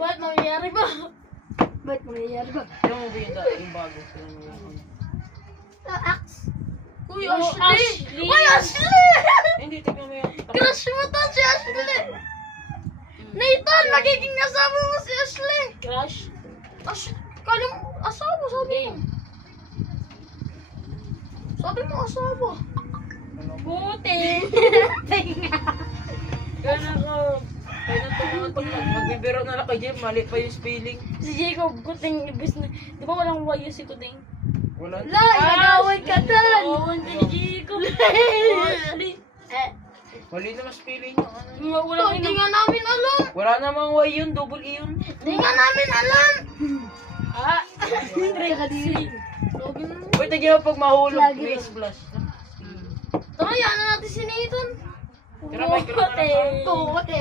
Ba't mangyayari ba? Ba't mangyayari ba? Yung movie yung bago. Axe. Uy, Oh, Ashley! Ashley! Uy, Ashley! Hindi, tignan mo yung... Crush mo to si Ashley! Nathan, magiging asawa mo si Ashley! Crush? Kaling asawa, sabi mo. Sabi mo asawa. Puti! Tinga. Gana ko. Kaya nang magbibiro na lang kay Jim, mali pa yung spelling. Si Jacob, kuting ibis na. Di ba walang wayo si kuting? Wala. La, nagawin ka doon! Oo, hindi ni Jacob. Ashley. Mali naman spelling niya. Ano? Walang Hindi nga namin alam. Wala namang Y yun, double E yun. Hindi nga namin alam. Ah! Trixie. Pwede niya pag mahulog, Lagi face flash. Tara, yan na natin si Nathan. Tira, may Puti. Puti.